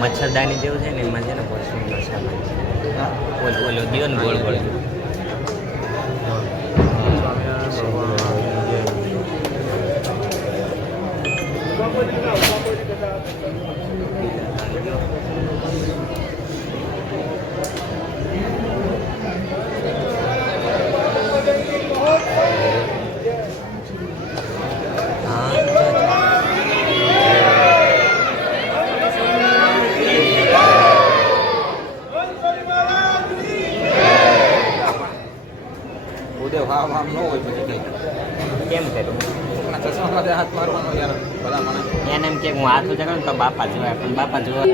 મચ્છરદાની જેવું છે ને એમાં છે ને બહુ સુંદર સામાન છે. ઓલો દિયો ને ગોળ ગોળ. કેમ કર્યું એને એમ કે હું હાથ ઉજાગર તો બાપા જોવા પણ બાપા જોવા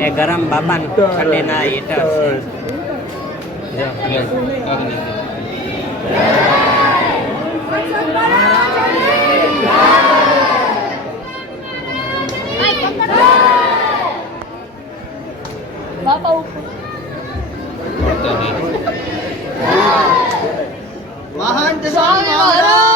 એ ગરમ બાપા ઠંડીના હીટર બાપા ઉપર મહંત સ્વામી મહારાજ